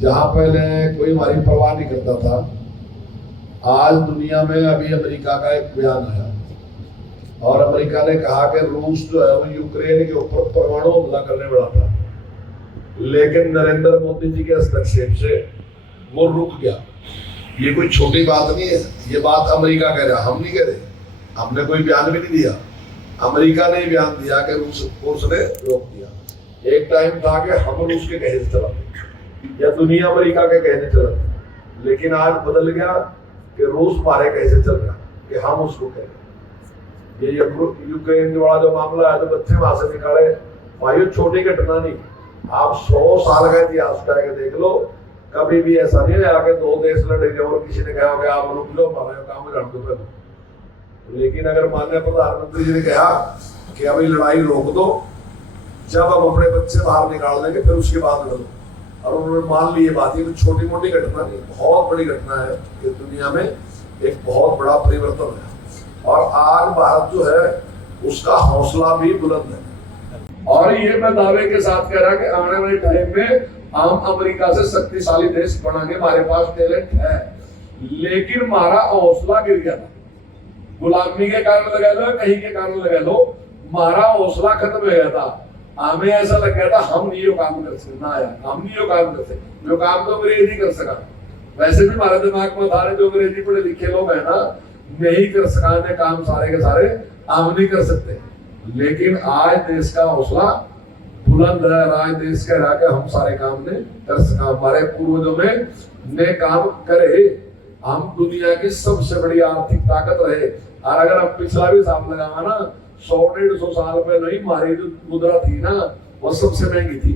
जहां पहले कोई हमारी परवाह नहीं करता था, आज दुनिया में अभी अमेरिका का एक बयान आया और अमेरिका ने कहा कि रूस जो है वो यूक्रेन के ऊपर परमाणु हमला करने वाला था, लेकिन नरेंद्र मोदी जी के हस्तक्षेप से वो रुक गया। ये कोई छोटी बात नहीं है, ये बात अमेरिका कह रहा, हम नहीं कह रहे, हमने कोई बयान भी नहीं दिया, अमेरिका ने बयान दिया कि रूस ने रोक दिया। एक टाइम था कि हम रूस के कहे से चलाते या दुनिया अमेरिका के कहे से चलाते, लेकिन आज बदल गया कि रूस हमारे कहे से चल रहा कि हम उसको कह रहे। ये यूक्रेन वाला जो मामला है तो बच्चे वहां से निकाले, भाई छोटी घटना नहीं, आप 100 साल का इतिहास उठा के देख लो, कभी भी ऐसा नहीं रहा कि दो देश लड़े और किसी ने कहा कि आप रुक लो, हमारे काम जान दो पहले। लेकिन अगर माननीय प्रधानमंत्री जी ने कहा कि अभी लड़ाई रोक दो, जब हम अपने बच्चे बाहर निकाल देंगे फिर उसके बाद लड़ो, और उन्होंने मान ली ये बात, ये तो छोटी मोटी घटना नहीं, बहुत बड़ी घटना है कि दुनिया में एक बहुत बड़ा परिवर्तन है। और आज भारत जो है उसका हौसला भी बुलंद है, और ये मैं दावे के साथ कह रहा कि आने वाले टाइम में हम अमेरिका से शक्तिशाली देश बनाएंगे। हमारे पास टैलेंट है, लेकिन हमारा हौसला गिर गया था, गुलामी के कारण लगा लो, कहीं के कारण लगा लो, हमारा हौसला खत्म हो गया था। हमें ऐसा लग गया था हम नहीं यो काम कर सकते, ना यार हम नहीं यो काम कर सकते, जो काम तो अंग्रेजी कर सका। वैसे भी हमारे दिमाग में था जो अंग्रेजी पढ़े लिखे लोग है ना, नहीं कर सका ने काम सारे के सारे, हम नहीं कर सकते। लेकिन आज देश का हौसला बुलंद है, आज देश कह रहा कि हम सारे काम ने कर सका, हमारे पूर्वजों ने काम करे, हम दुनिया की सबसे बड़ी आर्थिक ताकत रहे। और अगर हम पिछला भी हिसाब लगावा ना, 100-150 साल पहले ही हमारी जो मुद्रा थी ना वो सबसे महंगी थी,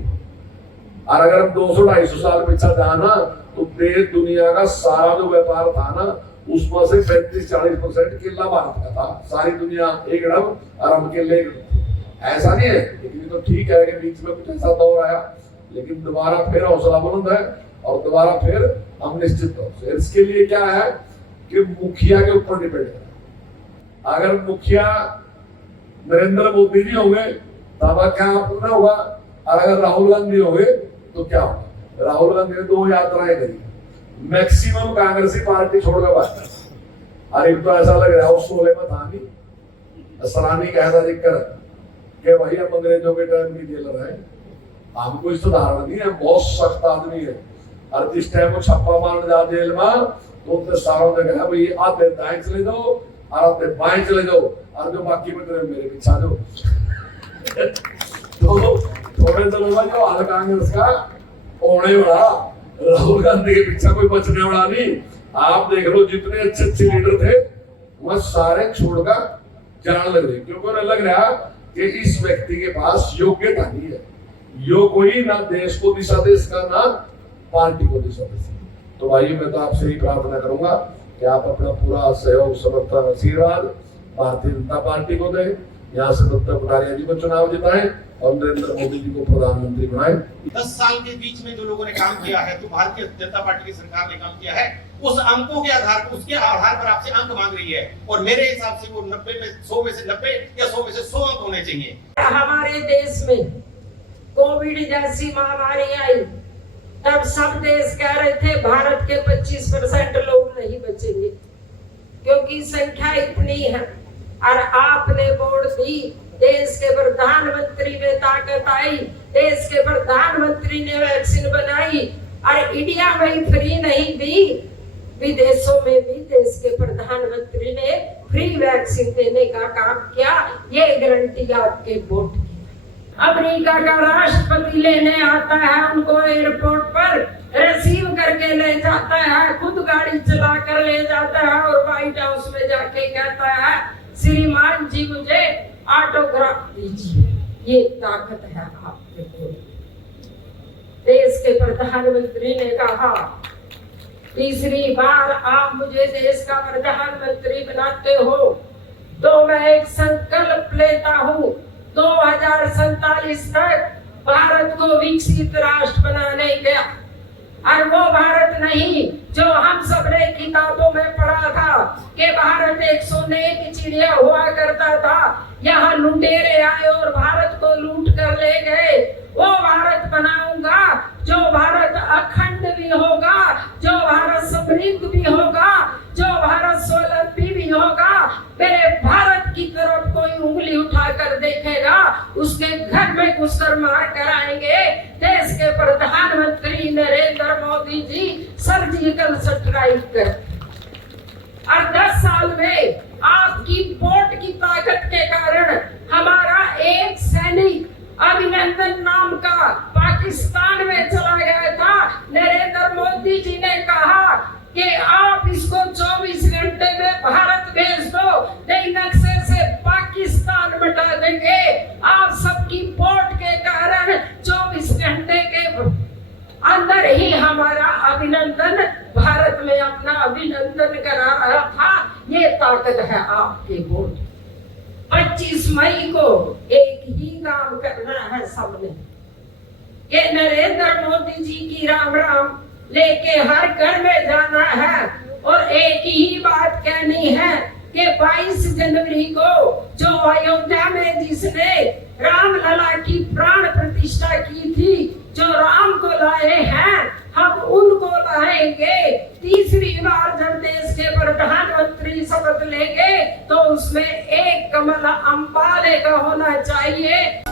और अगर हम 200-250 साल पीछे जाना तो देश दुनिया का सारा जो व्यापार था ना उसमें से 35-40% केला भारत का था, सारी दुनिया एक अरब और हम केले ऐसा नहीं है। लेकिन ये तो ठीक है कि बीच में कुछ ऐसा दौर आया, लेकिन दोबारा फिर हौसला बुलंद है और दोबारा फिर हम निश्चित तौर से इसके लिए क्या है कि मुखिया के ऊपर डिपेंड है। अगर मुखिया नरेंद्र मोदी जी होंगे तब क्या पूरा होगा, और अगर राहुल गांधी होंगे तो क्या होगा। राहुल गांधी ने 2 यात्राएं करी, मैक्सिमम कांग्रेसी पार्टी छोड़कर बात, और एक तो ऐसा लग रहा है उस 16 में था नहीं, सराहनीय कहता दिक्कत कि भाई हम अंग्रेजों के टाइम की जेलर है, हम कोई सुधार नहीं है, बहुत सख्त आदमी है, और जिस टाइम को छप्पा मारने जा जेल में तो उनसे सारों ने कहा भाई आधे दाएं चले जाओ और आधे बाएं चले जाओ, और जो बाकी में मेरे पीछे आ जाओ। तो थोड़े दिनों में जो हाल कांग्रेस का होने वाला, राहुल गांधी के पीछे कोई बचने वाला नहीं। आप देख लो जितने अच्छे लीडर थे वह सारे छोड़कर जाने लग रहे, क्योंकि उन्हें लग रहा कि इस व्यक्ति के पास योग्यता नहीं है, यो कोई ना देश को दिशा दे इसका ना पार्टी को दिशा दे। तो भाई मैं तो आपसे ही प्रार्थना करूंगा कि आप अपना पूरा सहयोग समर्थन आशीर्वाद भारतीय जनता पार्टी को दें, यहाँ से दत्ता कटारिया जी को चुनाव जिताएं और नरेंद्र मोदी जी को प्रधानमंत्री बनाएं। 10 साल के बीच में जो लोगों ने काम किया है, तो भारतीय जनता पार्टी की सरकार ने काम किया है, उस अंकों के आधार पर, उसके आधार पर आपसे अंक मांग रही है, और मेरे हिसाब से वो 100 में से 90 या 100 में से 100 अंक होने चाहिए। हमारे देश में कोविड जैसी महामारी आई तब सब देश कह रहे थे भारत के 25% लोग नहीं बचेंगे क्योंकि संख्या इतनी है, और आपने वोट दी, देश के प्रधानमंत्री में ताकत आई, देश के प्रधानमंत्री ने वैक्सीन बनाई, और इंडिया में फ्री नहीं दी, विदेशों में भी देश के प्रधानमंत्री ने फ्री वैक्सीन देने का काम किया। ये गारंटी आपके वोट की। अमेरिका का राष्ट्रपति लेने आता है, उनको एयरपोर्ट पर रिसीव करके ले जाता है, खुद गाड़ी चला कर ले जाता है, और व्हाइट हाउस में जाके कहता है श्रीमान जी मुझे ऑटोग्राफ दीजिए। ये ताकत है आपके को। देश के प्रधानमंत्री ने कहा तीसरी बार आप मुझे देश का प्रधानमंत्री बनाते हो तो मैं एक संकल्प लेता हूँ, 2047 तक भारत को विकसित राष्ट्र बनाने का, और वो भारत नहीं जो हम सबने किताबों में पढ़ा था कि भारत एक सोने की चिड़िया हुआ करता था, यहाँ लुटेरे आए और भारत को लूट कर ले गए। वो भारत बनाऊंगा जो भारत अखंड घुसकर मार कर आएंगे। देश के प्रधानमंत्री नरेंद्र मोदी जी सर्जिकल स्ट्राइक कर, और 10 साल में आपकी वोट की ताकत के कारण हमारा एक सैनिक अभिनंदन नाम का पाकिस्तान में चला गया था। नरेंद्र मोदी जी ने कहा कि आप इसको 24 घंटे में भारत भेज दो, नहीं नक्शे से पाकिस्तान मिटा देंगे। आप सबकी वोट के कारण 24 घंटे के अंदर ही हमारा अभिनंदन भारत में अपना अभिनंदन करा रहा था। ये ताकत है आपके वोट। 25 मई को एक ही काम करना है सबने, कि नरेंद्र मोदी जी की राम राम लेके हर घर में जाना है और एक ही बात कहनी है कि 22 जनवरी को जो अयोध्या में जिसने राम लला की प्राण प्रतिष्ठा की थी, जो राम को लाए हैं, हम उनको लाएंगे। तीसरी बार जब देश के प्रधानमंत्री शपथ लेंगे तो उसमें एक कमल अंबाले का होना चाहिए।